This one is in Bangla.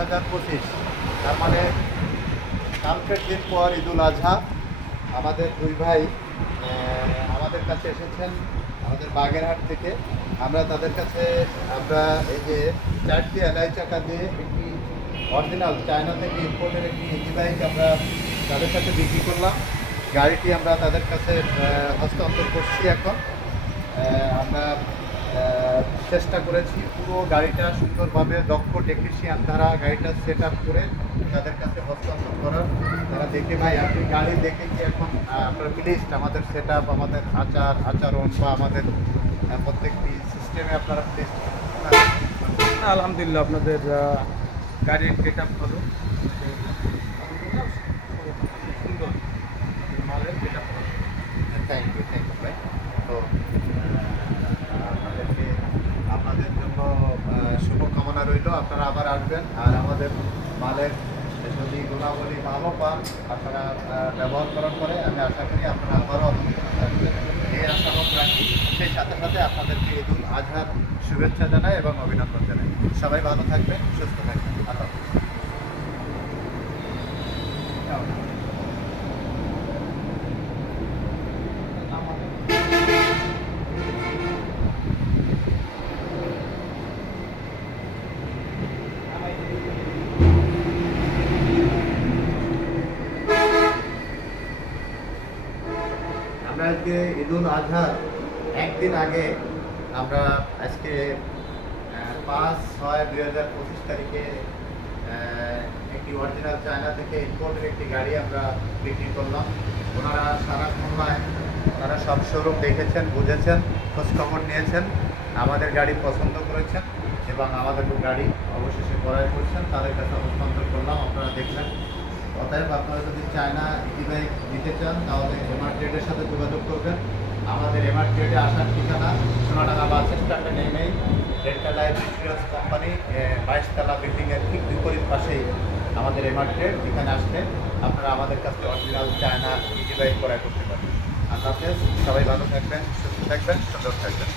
হাজার পঁচিশ। তার মানে কালকের দিন পর ঈদুল আজহা আমাদের দুই ভাই আমাদের কাছে এসেছেন আমাদের বাগেরহাট থেকে। আমরা তাদের কাছে, আমরা এই যে চারটি এলআই চাকা দিয়ে একটি অরিজিনাল চায়না থেকে ইম্পোর্টের একটি ইজি বাইক আমরা তাদের কাছে বিক্রি করলাম। গাড়িটি আমরা তাদের কাছে হস্তান্তর করছি এখন। আমরা চেষ্টা করেছি, পুরো গাড়িটা সুন্দরভাবে দক্ষ টেকনিশিয়ান দ্বারা গাড়িটা সেট করে তাদের কাছে হস্তান্তর করার। তারা দেখে ভাই, আপনি গাড়ি দেখে কি এখন আপনার প্লিস্ট আমাদের সেট আমাদের আচার, আচরণ বা আমাদের প্রত্যেকটি সিস্টেমে আপনারা প্লিস্ট আলহামদুলিল্লাহ, আপনাদের গাড়ির গেট আপ ভালো সুন্দর মালের গেট আপ ভালো থ্যাংক ইউ থ্যাংক ইউ ভাই তো আহ, আপনাদেরকে আপনাদের জন্য আহ, শুভকামনা রইল আপনারা আবার আসবেন। আর আমাদের মালের যদি গুণাবলী ভালো পান, আপনারা ব্যবহার করার পরে আমি আশা করি আপনারা আবারও এই আশাবাদ রাখি। সেই সাথে সাথে আপনাদেরকে ঈদুল আজহার শুভেচ্ছা জানাই এবং অভিনন্দন জানাই। সবাই ভালো থাকবেন, সুস্থ থাকবেন। আল্লাহ আমরা আজকে ঈদুল আজহার একদিন আগে আমরা আজকে পাঁচ ছয় দুই হাজার পঁচিশ তারিখে একটি অরিজিনাল চায়না থেকে ইম্পোর্টের একটি গাড়ি আমরা বিক্রি করলাম। ওনারা সারা খুলনায়, ওনারা সব শোরুম দেখেছেন, বুঝেছেন, খোঁজখবর নিয়েছেন, আমাদের গাড়ি পছন্দ করেছেন এবং আমাদের গাড়ি অবশেষে ক্রয় করছেন, তাদের কাছে হস্তান্তর করলাম, আপনারা দেখলেন। অতএব আপনারা যদি চায়না ই বাইক নিতে চান, তাহলে এমআর ট্রেডের সাথে যোগাযোগ করবেন। আমাদের এমআর ট্রেডে আসার ঠিকানা সোনাডাঙ্গা বাস স্ট্যান্ডে নেমেই ডেল্টা লাইফ ইন্স্যুরেন্স কোম্পানি বাইশতলা বিল্ডিংয়ের ঠিক বিপরীত পাশেই আমাদের এমআর ট্রেড এখানে আসলে আপনারা আমাদের কাছে অরিজিনাল চায়না ইজি বাইক ক্রয় করতে পারেন আল্লাহ হাফেজ, সবাই ভালো থাকবেন, সুস্থ থাকবেন, সুন্দর থাকবেন।